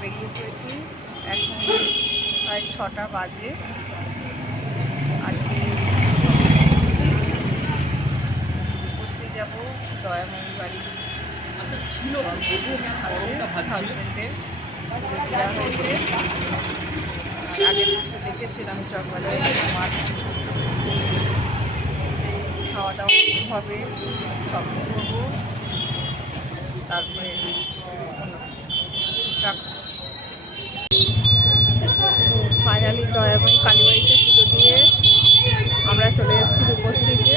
বেরিয়ে পড়েছি। এখন প্রায় 6টা বাজে। আজকে বসে যাব দয়াময়ী বাড়ি। হাজবেন্ডের দেওয়া হয়েছে। আর আগের বছর দেখেছিলাম চকবাজারে মাছ, সেই খাওয়া দাওয়া হবে, শপিং করবো, তারপরে ফাইনালি দয়াময়ী কালীবাড়িতে পুজো দিয়ে আমরা চলে এসেছি রূপশ্রীতে।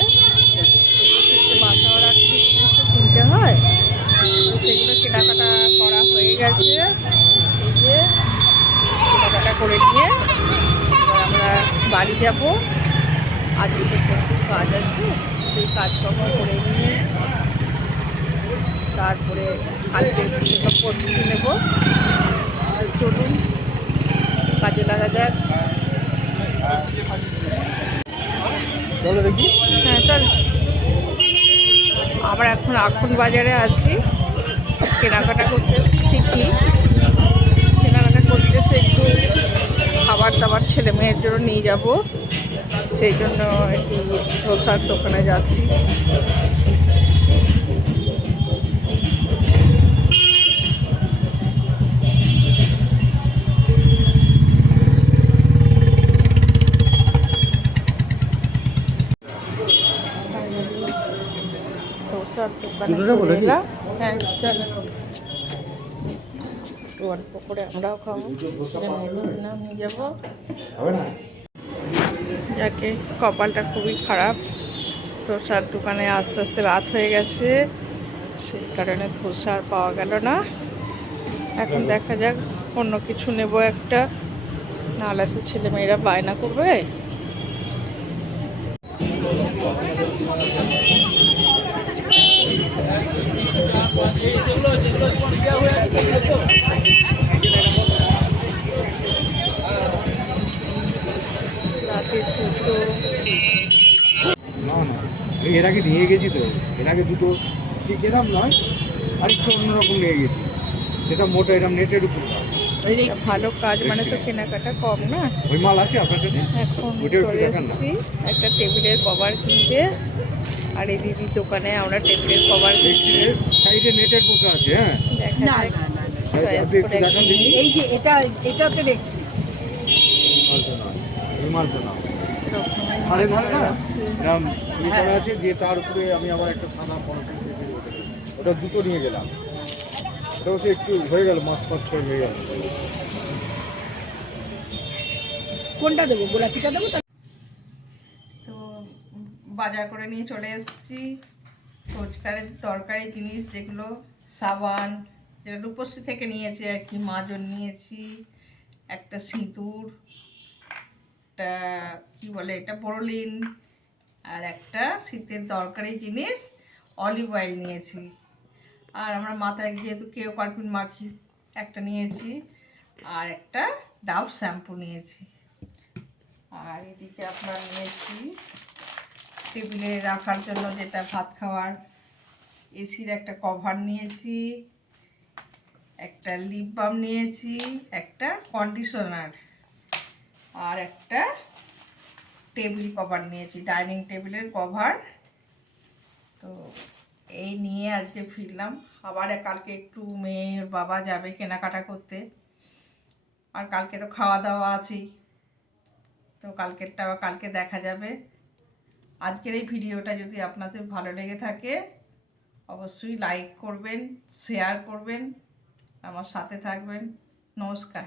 বাচ্চারা কিছু জিনিসও কিনতে হয়, তো সেগুলো কেনাকাটা করা হয়ে গেছে। এই যে কেনাকাটা করে নিয়ে এবার আমরা বাড়ি যাব। আজকে তো প্রচুর কাজ আছে, সেই কাজকর্ম করে নিয়ে তারপরে কালকে সব প্রস্তুতি নেব। আর চলুন কাজে লাগা যাক। হ্যাঁ চল। আমরা এখন বাজারে আছি, কেনাকাটা করতে ঠিকই কেনাকাটা করতে এসে একটু খাবার দাবার ছেলে মেয়ের জন্য নিয়ে যাব, সেই জন্য একটু ধোসার দোকানে যাচ্ছি। হ্যাঁ অল্প করে আমরাও খাবো, নিয়ে যাবো। যাকে কপালটা খুবই খারাপ, ধোসার দোকানে আস্তে আস্তে রাত হয়ে গেছে, সেই কারণে ধোসা আর পাওয়া গেল না। এখন দেখা যাক অন্য কিছু নেব একটা, নাহলে তো ছেলেমেয়েরা বায়না করবে। এর আগে নিয়ে গেছি তো, এর আগে দুটো ঠিক এরকম নয়, আরেকটু অন্যরকম নিয়ে গেছি, সেটা মোটা এরকম নেটের উপর। ভালো কাজ মানে তো কেনাকাটা কম না। ওই মাল আছে আপনার? এখন চলে এসেছি একটা টেবিলের কভার কিনতে, আর এই দিদির দোকানে আমরা টেবিলের কভার কিনছি। সাইডে নেটের পোকা আছে। হ্যাঁ এই যে এটা তো দেখছি আছে, দিয়ে তার উপরে আমি আবার একটা সাদা ওটা দুটো নিয়ে গেলাম। ওটা হচ্ছে একটু হয়ে গেল, মাছ হয়ে গেল। কোনটা দেবো, গোলাপিটা দেবো? তো বাজার করে নিয়ে চলে এসেছি রোজকারের দরকারি জিনিস, যেগুলো সাবান, যেটা রূপশ্রী থেকে নিয়েছি আর কি, মাজন নিয়েছি, একটা সিঁদুর, একটা কী বলে এটা বোরোলিন, আর একটা শীতের দরকারি জিনিস অলিভ অয়েল নিয়েছি। আর আমরা মাথায় যেহেতু কেউ পারফিউম মাখি, একটা নিয়েছি, আর একটা ডাভ শ্যাম্পু নিয়েছি। আর এদিকে আপনার নিয়েছি টেবিলে রাখার জন্য যেটা ভাত খাওয়ার, এসির একটা কভার নিয়েছি, একটা লিপ বাম নিয়েছি, একটা কন্ডিশনার, আর একটা টেবিল কভার নিয়েছি, ডাইনিং টেবিলের কভার। তো এই নিয়ে আজকে ফিরলাম। আবার কালকে একটু মেয়ের বাবা যাবে কেনাকাটা করতে, আর কালকে তো খাওয়া দাওয়া আছেই, তো কালকেরটা কালকে দেখা যাবে। আজকের এই ভিডিওটা যদি আপনাদের ভালো লেগে থাকে অবশ্যই লাইক করবেন, শেয়ার করবেন, আমার সাথে থাকবেন। নমস্কার।